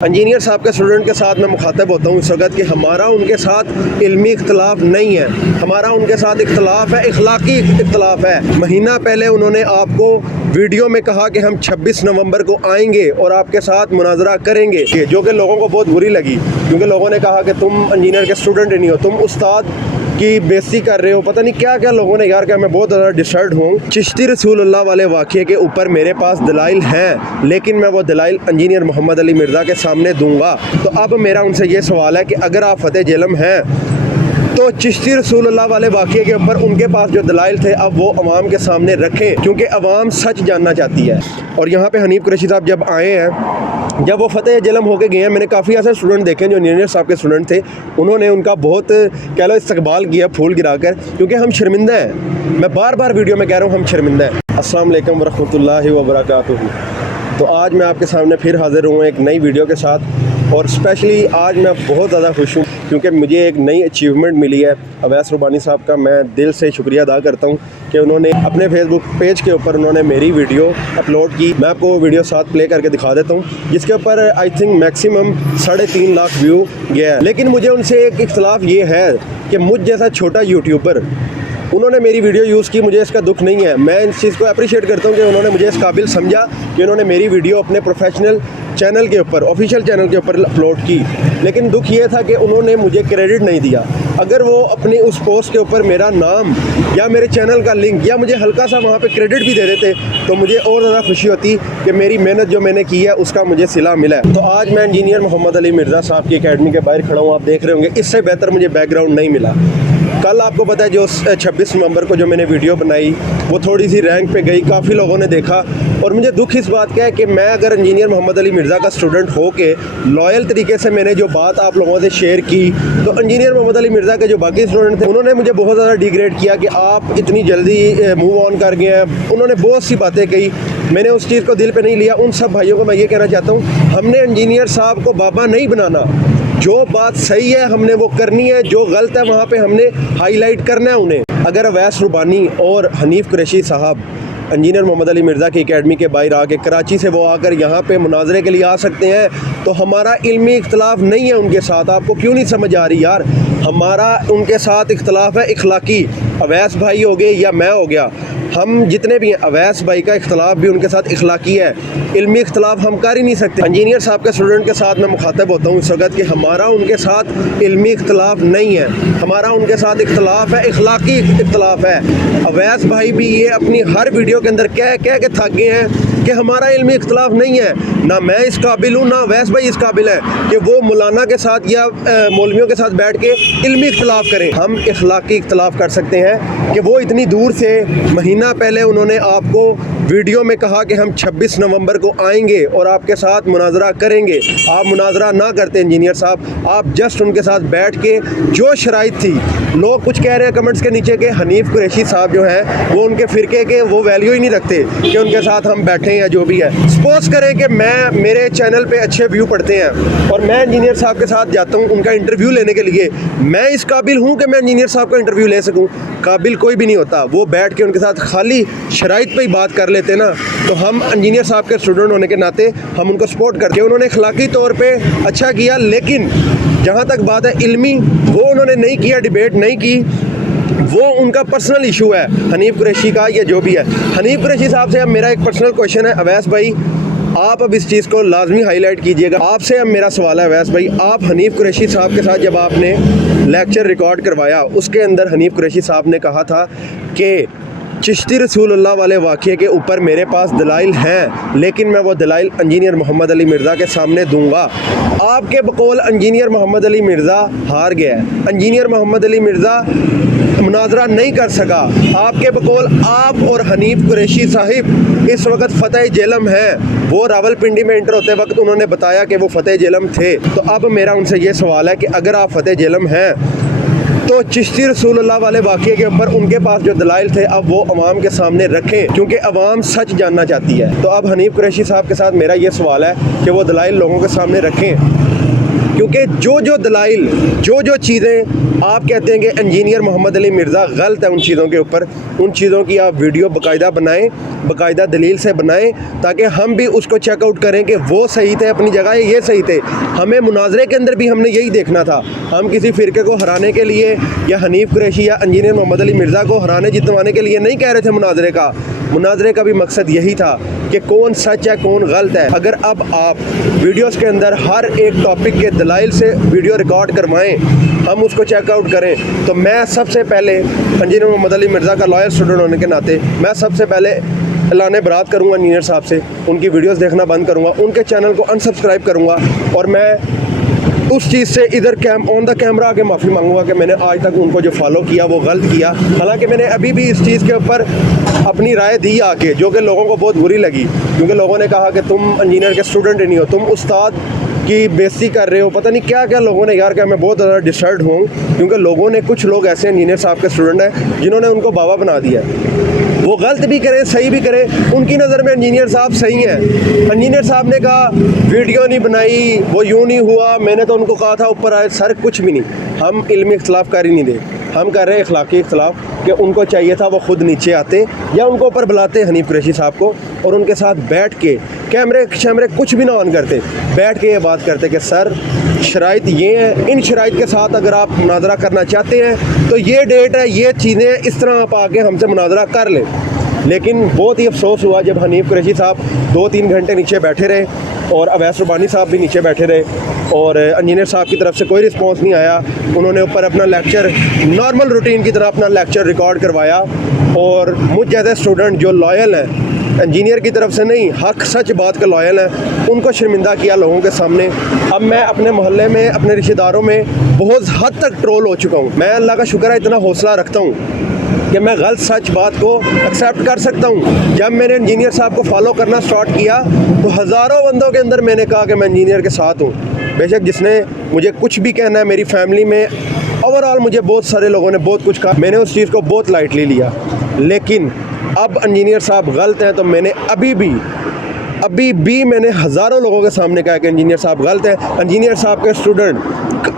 Engineer साहब के student के साथ मैं मुखातब होता हूँ इस वक्त कि हमारा उनके साथ इल्मी इख्तलाफ नहीं है, हमारा उनके साथ इख्तलाफ है, इखलाकी इख्तलाफ है। महीना पहले उन्होंने आपको वीडियो में कहा कि हम 26 नवंबर को आएंगे और आपके साथ मुनाजरा करेंगे, जो कि लोगों को बहुत बुरी लगी क्योंकि लोगों ने कहा कि तुम इंजीनियर के स्टूडेंट नहीं हो, तुम उस्ताद की बेइज्जती कर रहे हो, पता नहीं क्या क्या लोगों ने यार क्या। मैं बहुत ज़्यादा डिस्टर्ब हूँ। चिश्ती रसूलुल्लाह वाले वाक़े के ऊपर मेरे पास दलाइल हैं, लेकिन मैं वो दलाइल इंजीनियर मोहम्मद अली मिर्ज़ा के सामने दूंगा। तो अब मेरा उनसे ये सवाल है कि अगर आप फ़तेह जेलम हैं तो चिश्ती रसूलुल्लाह वाले वाक़े के ऊपर उनके पास जो दलाइल थे अब वो अवाम के सामने रखें, क्योंकि अवाम सच जानना चाहती है। और यहाँ पे हनीफ कुरैशी साहब जब आए हैं, जब वो फ़तेह जेलम होके गए हैं, मैंने काफ़ी ऐसे स्टूडेंट देखे हैं जो इंजीनियर साहब के स्टूडेंट थे, उन्होंने उनका बहुत कह लो इस्तकबाल किया फूल गिराकर, क्योंकि हम शर्मिंदा हैं। मैं बार बार वीडियो में कह रहा हूँ हम शर्मिंदा हैं। अस्सलाम वालेकुम वरहमतुल्लाहि वबरकातुहू। तो आज मैं आपके सामने फिर हाज़िर हूँ एक नई वीडियो के साथ, और स्पेशली आज मैं बहुत ज़्यादा खुश हूँ क्योंकि मुझे एक नई अचीवमेंट मिली है। अवैस रुबानी साहब का मैं दिल से शुक्रिया अदा करता हूँ कि उन्होंने अपने फेसबुक पेज के ऊपर उन्होंने मेरी वीडियो अपलोड की। मैं आपको वो वीडियो साथ प्ले करके दिखा देता हूँ, जिसके ऊपर I think maximum 3.5 lakh view गया है। लेकिन मुझे उनसे एक इख्तलाफ ये है कि मुझ जैसा छोटा यूट्यूबर, उन्होंने मेरी वीडियो यूज़ की, मुझे इसका दुख नहीं है। मैं इस चीज़ को अप्रिशिएट करता हूँ कि उन्होंने मुझे इस काबिल समझा कि उन्होंने मेरी वीडियो अपने प्रोफेशनल चैनल के ऊपर, ऑफिशियल चैनल के ऊपर अपलोड की। लेकिन दुख ये था कि उन्होंने मुझे क्रेडिट नहीं दिया। अगर वो अपनी उस पोस्ट के ऊपर मेरा नाम या मेरे चैनल का लिंक या मुझे हल्का सा वहाँ पे क्रेडिट भी दे देते तो मुझे और ज़्यादा खुशी होती कि मेरी मेहनत जो मैंने की है उसका मुझे सिला मिला है। तो आज मैं इंजीनियर मोहम्मद अली मिर्ज़ा साहब की एकेडमी के बाहर खड़ा हूँ, आप देख रहे होंगे। इससे बेहतर मुझे बैकग्राउंड नहीं मिला। कल आपको पता है जो 26 नवंबर को जो मैंने वीडियो बनाई वो थोड़ी सी रैंक पे गई, काफ़ी लोगों ने देखा। और मुझे दुख इस बात का है कि मैं अगर इंजीनियर मोहम्मद अली मिर्ज़ा का स्टूडेंट हो के लॉयल तरीके से मैंने जो बात आप लोगों से शेयर की, तो इंजीनियर मोहम्मद अली मिर्ज़ा के जो बाकी स्टूडेंट थे उन्होंने मुझे बहुत ज़्यादा डिग्रेड किया कि आप इतनी जल्दी मूव ऑन कर गए हैं। उन्होंने बहुत सी बातें कही, मैंने उस चीज़ को दिल पे नहीं लिया। उन सब भाइयों को मैं ये कहना चाहता हूँ, हमने इंजीनियर साहब को बाबा नहीं बनाना। जो बात सही है हमने वो करनी है, जो गलत है वहाँ पे हमने हाईलाइट करना है उन्हें। अगर अवैस रुबानी और हनीफ कुरैशी साहब इंजीनियर मोहम्मद अली मिर्ज़ा की एकेडमी के बाहर आके कराची से वो आकर यहाँ पे मुनाजरे के लिए आ सकते हैं, तो हमारा इल्मी इख्तलाफ नहीं है उनके साथ। आपको क्यों नहीं समझ आ रही यार? हमारा उनके साथ इख्तलाफ है इखलाकी। अवैस भाई हो गए या मैं हो गया, हम जितने भी हैं, अवैस भाई का इख्तलाफ भी उनके साथ इखलाकी है। इल्मी इख्तलाफ हम कर ही नहीं सकते। इंजीनियर साहब के स्टूडेंट के साथ मैं मुखातब होता हूँ इस वक्त कि हमारा उनके साथ इल्मी इख्तलाफ नहीं है, हमारा उनके साथ इख्तलाफ है, इखलाकी इख्तलाफ है। अवैस भाई भी ये अपनी हर वीडियो के अंदर कह कह के थक गए हैं कि हमारा इल्मी इख्तलाफ नहीं है। ना मैं इस काबिल हूँ, ना अवैस भाई इस काबिल है कि वो मौलाना के साथ या मौलवियों के साथ बैठ के इल्मी इख्तलाफ करें। हम इखलाकी इख्तलाफ कर सकते हैं कि वो इतनी दूर से महीना पहले उन्होंने आपको वीडियो में कहा कि हम 26 नवंबर को आएंगे और आपके साथ मुनाजरा करेंगे। आप मुनाजरा ना करते इंजीनियर साहब, आप जस्ट उनके साथ बैठ के जो शराइत थी, लोग कुछ कह रहे हैं कमेंट्स के नीचे कि हनीफ कुरैशी साहब जो हैं वो उनके फ़िरके के वो वैल्यू ही नहीं रखते कि उनके साथ हम बैठें या जो भी है। सपोज़ करें कि मेरे चैनल पे अच्छे व्यू पड़ते हैं और मैं इंजीनियर साहब के साथ जाता हूँ उनका इंटरव्यू लेने के लिए, मैं इस काबिल हूँ कि मैं इंजीनियर साहब का इंटरव्यू ले सकूँ? काबिल कोई भी नहीं होता। वो बैठ के उनके साथ खाली शराइत पे ही बात कर लेते ना, तो हम इंजीनियर साहब के स्टूडेंट होने के नाते हम उनको सपोर्ट करते हैं। उन्होंने अखलाकी तौर पे अच्छा किया, लेकिन जहाँ तक बात है इल्मी, वो उन्होंने नहीं किया, डिबेट नहीं की, वो उनका पर्सनल इशू है हनीफ कुरैशी का या जो भी है। हनीफ कुरैशी साहब से अब मेरा एक पर्सनल क्वेश्चन है, अवैस भाई आप अब इस चीज़ को लाजमी हाईलाइट कीजिएगा। आपसे अब मेरा सवाल है अवैस भाई, आप हनीफ कुरैशी साहब के साथ जब आपने लेक्चर रिकॉर्ड करवाया, उसके अंदर हनीफ कुरैशी साहब ने कहा था कि चिश्ती रसूलुल्लाह वाले वाक़े के ऊपर मेरे पास दलाइल हैं, लेकिन मैं वो दलाइल इंजीनियर मोहम्मद अली मिर्ज़ा के सामने दूंगा। आपके बकौल इंजीनियर मोहम्मद अली मिर्ज़ा हार गया है, इंजीनियर मोहम्मद अली मिर्ज़ा मुनाजरा नहीं कर सका। आपके बकौल आप और हनीफ कुरैशी साहिब इस वक्त फ़तेह जेलम हैं। वो रावलपिंडी में इंटर होते वक्त उन्होंने बताया कि वो फ़तेह जेलम थे। तो अब मेरा उनसे ये सवाल है कि अगर आप फ़तेह जेलम हैं तो चिश्ती रसूलुल्लाह वाले वाक़े के ऊपर उनके पास जो दलाइल थे अब वो अवाम के सामने रखें, क्योंकि अवाम सच जानना चाहती है। तो अब हनीफ कुरैशी साहब के साथ मेरा ये सवाल है कि वो दलाइल लोगों के सामने रखें, क्योंकि जो दलाइल जो चीज़ें आप कहते हैं कि इंजीनियर मोहम्मद अली मिर्ज़ा गलत है उन चीज़ों के ऊपर, उन चीज़ों की आप वीडियो बाकायदा बनाएं, बाकायदा दलील से बनाएं, ताकि हम भी उसको चेकआउट करें कि वो सही थे अपनी जगह, ये सही थे। हमें मुनाजरे के अंदर भी हमने यही देखना था। हम किसी फ़िरके को हराने के लिए या हनीफ कुरैशी या इंजीनियर मोहम्मद अली मिर्ज़ा को हराने जितवाने के लिए नहीं कह रहे थे मुनाजरे का भी मकसद यही था कि कौन सच है कौन गलत है। अगर अब आप वीडियोस के अंदर हर एक टॉपिक के दलाइल से वीडियो रिकॉर्ड करवाएं, हम उसको चेकआउट करें, तो मैं सबसे पहले इंजीनियर मोहम्मद अली मिर्ज़ा का लॉयल स्टूडेंट होने के नाते मैं सबसे पहले ऐलान बरात करूँगा इंजीनियर साहब से, उनकी वीडियोस देखना बंद करूँगा, उनके चैनल को अनसब्सक्राइब करूँगा और मैं उस चीज़ से इधर ऑन द कैमरा आके माफ़ी मांगूंगा कि मैंने आज तक उनको जो फॉलो किया वो गलत किया। हालांकि मैंने अभी भी इस चीज़ के ऊपर अपनी राय दी आके, जो कि लोगों को बहुत बुरी लगी, क्योंकि लोगों ने कहा कि तुम इंजीनियर के स्टूडेंट ही नहीं हो, तुम उस्ताद की बेइज्जती कर रहे हो, पता नहीं क्या क्या लोगों ने यार। क्या मैं बहुत ज़्यादा डिस्टर्ब हूँ, क्योंकि लोगों ने, कुछ लोग ऐसे इंजीनियर साहब के स्टूडेंट हैं जिन्होंने उनको बाबा बना दिया। वो गलत भी करें सही भी करें, उनकी नज़र में इंजीनियर साहब सही हैं। इंजीनियर साहब ने कहा वीडियो नहीं बनाई, वो यूँ नहीं हुआ, मैंने तो उनको कहा था ऊपर आए, सर कुछ भी नहीं। हम इल्मी इख्तलाफ कर ही नहीं दे, हम कर रहे हैं अखलाकी इख्तलाफ कि उनको चाहिए था वो ख़ुद नीचे आते या उनको ऊपर बुलाते हनीफ कुरैशी साहब को और उनके साथ बैठ के कैमरे कुछ भी ना ऑन करते, बैठ के ये बात करते कि सर शराइत ये हैं, इन शराइत के साथ अगर आप मुनाजरा करना चाहते हैं तो ये डेट है, ये चीज़ें, इस तरह आप आके हमसे मुनाजरा कर लें। लेकिन बहुत ही अफसोस हुआ जब हनीफ कुरैशी साहब 2-3 घंटे नीचे बैठे रहे और अवैस रुबानी साहब भी नीचे बैठे रहे और इंजीनियर साहब की तरफ से कोई रिस्पांस नहीं आया। उन्होंने ऊपर अपना लेक्चर नॉर्मल रूटीन की तरह अपना लेक्चर रिकॉर्ड करवाया और मुझ जैसे स्टूडेंट जो लॉयल हैं, इंजीनियर की तरफ से नहीं, हक सच बात के लॉयल हैं, उनको शर्मिंदा किया लोगों के सामने। अब मैं अपने मोहल्ले में, अपने रिश्तेदारों में बहुत हद तक ट्रोल हो चुका हूँ। मैं अल्लाह का शुक्र है इतना हौसला रखता हूँ कि मैं गलत सच बात को एक्सेप्ट कर सकता हूँ। जब मैंने इंजीनियर साहब को फॉलो करना स्टार्ट किया तो हज़ारों बंदों के अंदर मैंने कहा कि मैं इंजीनियर के साथ हूँ। बेशक जिसने मुझे कुछ भी कहना है, मेरी फैमिली में ओवरऑल मुझे बहुत सारे लोगों ने बहुत कुछ कहा, मैंने उस चीज़ को बहुत लाइटली लिया। लेकिन अब इंजीनियर साहब गलत हैं तो मैंने अभी भी मैंने हज़ारों लोगों के सामने कहा कि इंजीनियर साहब गलत हैं। इंजीनियर साहब के स्टूडेंट,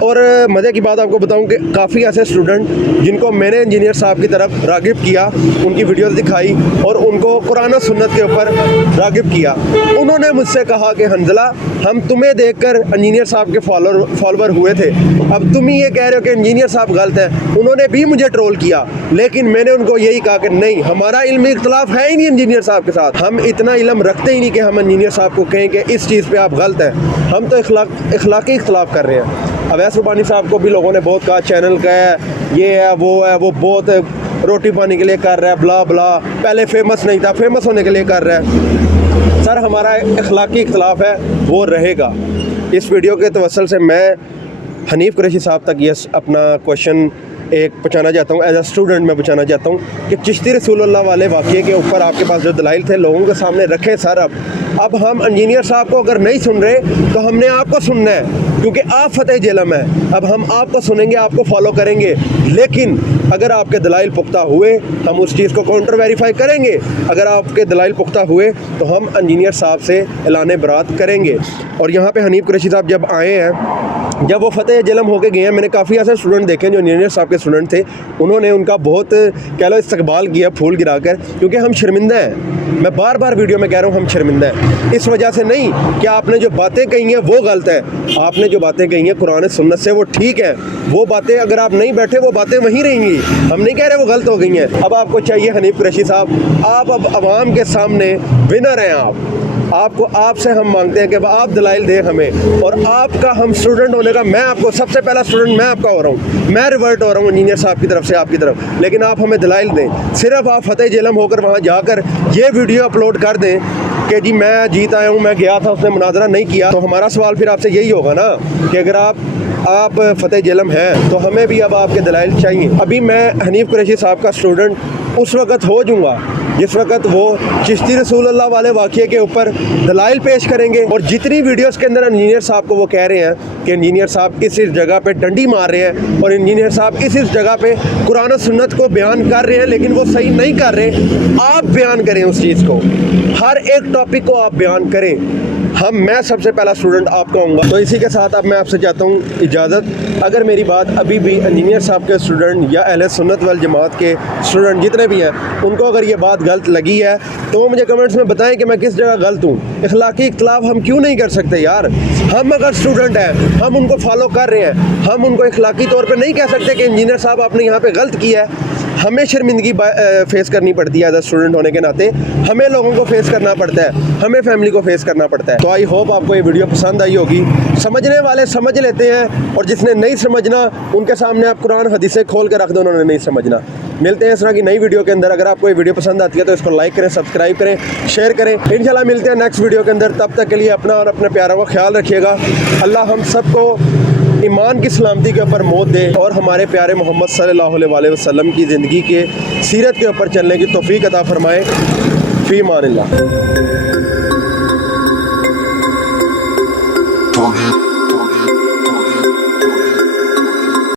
और मज़े की बात आपको बताऊं कि काफ़ी ऐसे स्टूडेंट जिनको मैंने इंजीनियर साहब की तरफ रागिब किया, उनकी वीडियोस दिखाई और उनको कुरान और सुन्नत के ऊपर रागिब किया, उन्होंने मुझसे कहा कि हंजला हम तुम्हें देखकर इंजीनियर साहब के फॉलोवर हुए थे, अब तुम ही ये कह रहे हो कि इंजीनियर साहब गलत हैं। उन्होंने भी मुझे ट्रोल किया, लेकिन मैंने उनको यही कहा कि नहीं, हमारा इल्मी इख्तलाफ है ही नहीं इंजीनियर साहब के साथ, हम इतना इल्म रखते ही नहीं कि हम इंजीनियर साहब को कहें कि इस चीज़ पे आप गलत हैं। हम तो इखलाकी इख्तलाफ कर रहे हैं। अवैस रुबानी साहब को भी लोगों ने बहुत कहा, चैनल का है, ये है, वो बहुत रोटी पाने के लिए कर रहा है, ब्ला ब्ला, पहले फेमस नहीं था, फेमस होने के लिए कर रहा है। सर हमारा इखलाकी इख्तलाफ है, वो रहेगा। इस वीडियो के तवस्सुल से मैं हनीफ कुरैशी साहब तक ये अपना क्वेश्चन एक पहुँचाना चाहता हूँ, एज अ स्टूडेंट मैं पहुँचाना चाहता हूँ कि चिश्ती रसूलुल्लाह वाले वाक़े के ऊपर आपके पास जो दलाइल थे लोगों के सामने रखें सर। अब हम इंजीनियर साहब को अगर नहीं सुन रहे तो हमने आपको सुनना है, क्योंकि आप फतेह जेलम है। अब हम आपको सुनेंगे, आपको फॉलो करेंगे, लेकिन अगर आपके दलाइल पुख्ता हुए हम उस चीज़ को काउंटर वेरीफाई करेंगे। अगर आपके दलाइल पुख्ता हुए तो हम इंजीनियर साहब से ऐलान बरात करेंगे। और यहाँ पे हनीफ कुरैशी साहब जब आए हैं, जब वो फतेह जेलम होके गए हैं, मैंने काफ़ी ऐसे स्टूडेंट देखे हैं जो इंजीनियर साहब के स्टूडेंट थे, उन्होंने उनका बहुत कह लो इस्तकबाल किया फूल गिराकर, क्योंकि हम शर्मिंदा हैं। मैं बार बार वीडियो में कह रहा हूँ हम शर्मिंदा हैं, इस वजह से नहीं कि आपने जो बातें कही हैं वो गलत है। आपने जो बातें कही हैं कुरान सुन्नत से वो ठीक है, वो बातें अगर आप नहीं बैठे वो बातें वहीं रहेंगी। हम नहीं कह रहे वो गलत हो गई हैं। अब आपको चाहिए हनीफ कुरैशी साहब, आप अब आवाम के सामने विनर हैं। आपसे हम मांगते हैं कि आप दलाइल दें हमें, और आपका हम स्टूडेंट होने का, मैं आपको सबसे पहला स्टूडेंट मैं आपका हो रहा हूँ, मैं रिवर्ट हो रहा हूँ इंजीनियर साहब की तरफ से आपकी तरफ, लेकिन आप हमें दलाइल दें। सिर्फ आप फतेह जेलम होकर वहाँ जाकर ये वीडियो अपलोड कर दें कि जी मैं जीत आया हूँ, मैं गया था, उसने मुनाजरा नहीं किया, तो हमारा सवाल फिर आपसे यही होगा ना कि अगर आप फतेह जेलम हैं तो हमें भी अब आपके दलाइल चाहिए। अभी मैं हनीफ कुरैशी साहब का स्टूडेंट उस वक़्त हो जाऊँगा जिस वक़्त वो चिश्ती रसूलुल्लाह वाले वाक़े के ऊपर दलाइल पेश करेंगे, और जितनी वीडियोस के अंदर इंजीनियर साहब को वो कह रहे हैं कि इंजीनियर साहब इस जगह पे डंडी मार रहे हैं और इंजीनियर साहब इस जगह पे कुरान और सुन्नत को बयान कर रहे हैं, लेकिन वो सही नहीं कर रहे, आप बयान करें उस चीज़ को, हर एक टॉपिक को आप बयान करें, मैं सबसे पहला स्टूडेंट आपका होऊंगा। तो इसी के साथ अब मैं आपसे चाहता हूँ इजाज़त। अगर मेरी बात अभी भी इंजीनियर साहब के स्टूडेंट या अहले सुन्नत वल जमात के स्टूडेंट जितने भी हैं उनको अगर ये बात गलत लगी है तो वो मुझे कमेंट्स में बताएं कि मैं किस जगह गलत हूँ। इखलाकी इख्तलाफ हम क्यों नहीं कर सकते यार? हम अगर स्टूडेंट हैं, हम उनको फॉलो कर रहे हैं, हम उनको इखलाकी तौर पर नहीं कह सकते कि इंजीनियर साहब आपने यहाँ पर गलत किया है। हमें शर्मिंदगी फेस करनी पड़ती है एज अ स्टूडेंट होने के नाते, हमें लोगों को फेस करना पड़ता है, हमें फैमिली को फेस करना पड़ता है। तो आई होप आपको ये वीडियो पसंद आई होगी। समझने वाले समझ लेते हैं और जिसने नहीं समझना उनके सामने आप कुरान हदीसें खोल के रख दो, उन्होंने नहीं समझना। मिलते हैं इस तरह की नई वीडियो के अंदर। अगर आपको ये वीडियो पसंद आती है तो इसको लाइक करें, सब्सक्राइब करें, शेयर करें। इंशाल्लाह मिलते हैं नेक्स्ट वीडियो के अंदर। तब तक के लिए अपना और अपने प्यारों का ख्याल रखिएगा। अल्लाह हम सबको ईमान की सलामती के ऊपर मौत दे और हमारे प्यारे मोहम्मद सल्लल्लाहु अलैहि वसल्लम की ज़िंदगी के सीरत के ऊपर चलने की तौफीक अता फरमाए। फ़ी अमानिल्लाह।